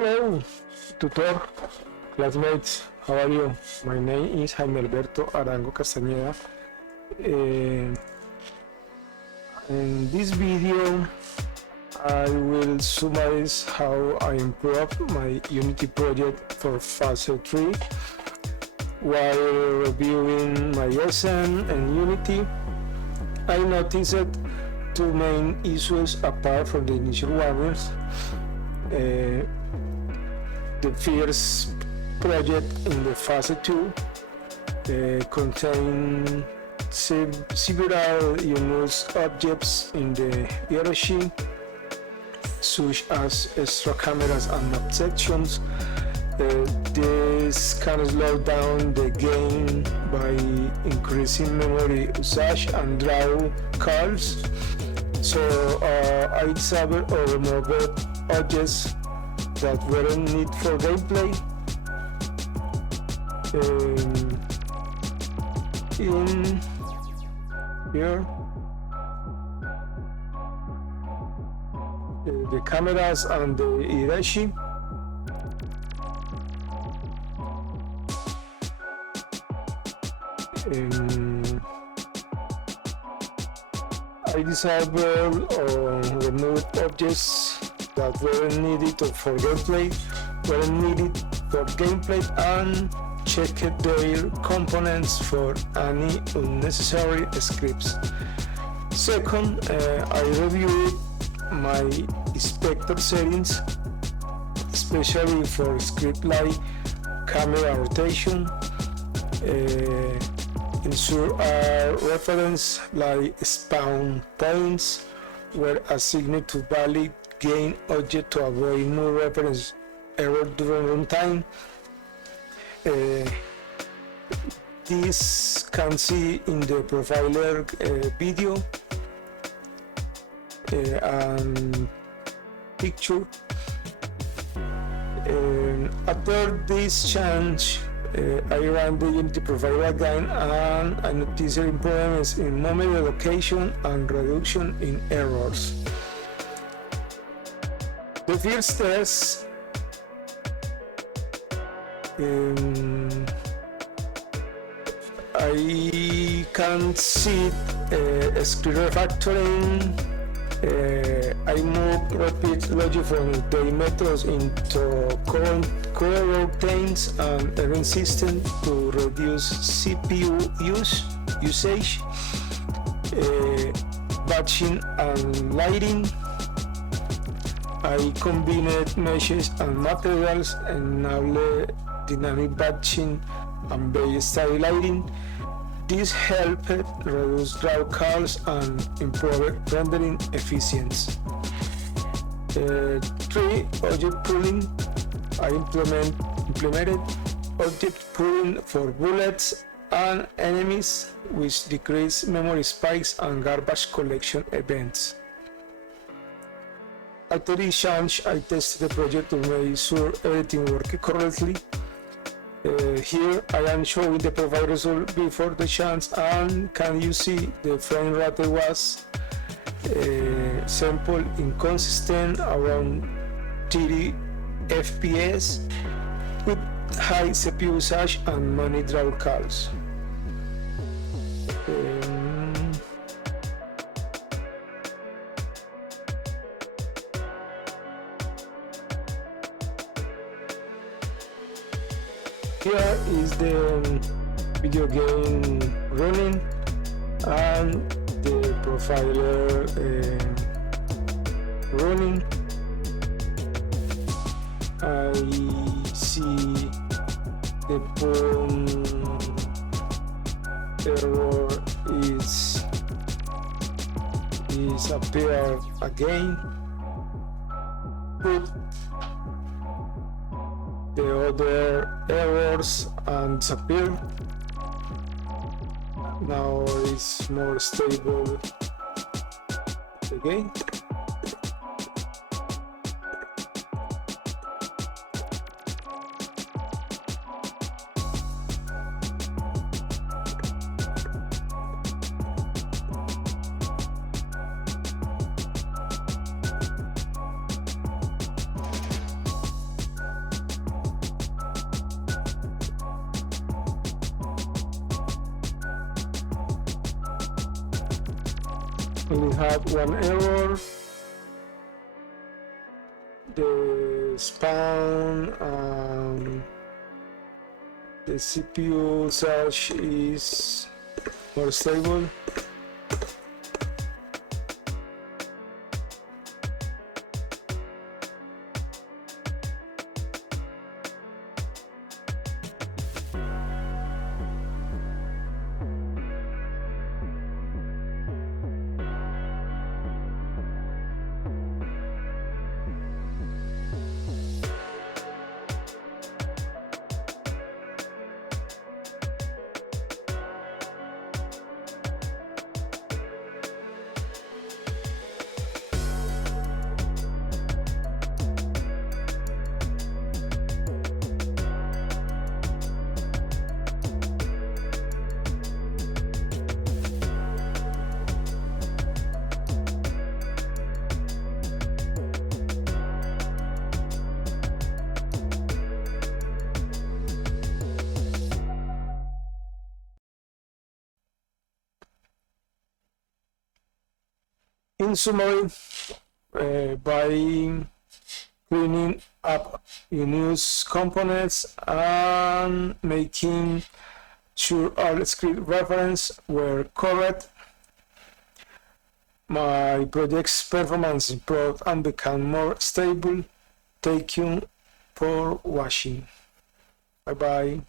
Hello, tutor, classmates, how are you? My name is Jaime Alberto Arango Castañeda. In this video, I will summarize how I improved my Unity project for Phase 3 while reviewing my lesson in Unity. I noticed two main issues apart from the initial warnings. The first project in the Phase 2 contained several unused objects in the hierarchy, such as extra cameras and map sections. This can slow down the game by increasing memory usage and draw calls. So I discovered or removed objects that weren't needed for gameplay. In here, the cameras and the hierarchy. I disabled or removed objects that weren't needed for gameplay, and checked their components for any unnecessary scripts. Second, I reviewed my inspector settings, especially for scripts like camera rotation, ensure a reference like spawn points were assigned to valid game object to avoid no reference error during runtime. This can see in the profiler video and picture. After this change, I ran the Unity profiler again and I noticed improvements in memory allocation and reduction in errors. The first test I can see script refactoring. I moved repeat logic from the methods into coroutines and event system to reduce CPU usage, batching and lighting. I combined meshes and materials and enable dynamic batching and base style lighting. This helped reduce draw calls and improve rendering efficiency. 3. Object pooling. I implemented object pooling for bullets and enemies, which decrease memory spikes and garbage collection events. After this change, I tested the project to make sure everything worked correctly. Here I am showing the profile result before the change, and can you see the frame rate was sample inconsistent around 30 FPS with high CPU usage and many draw calls. Here is the video game running and the profiler running. I see the error is appear again. Put the other errors and disappear. Now it's more stable again. only had one error. The span the CPU search is more stable. In summary, by cleaning up unused components and making sure all script references were correct, my project's performance improved and became more stable. Thank you for watching. Bye bye.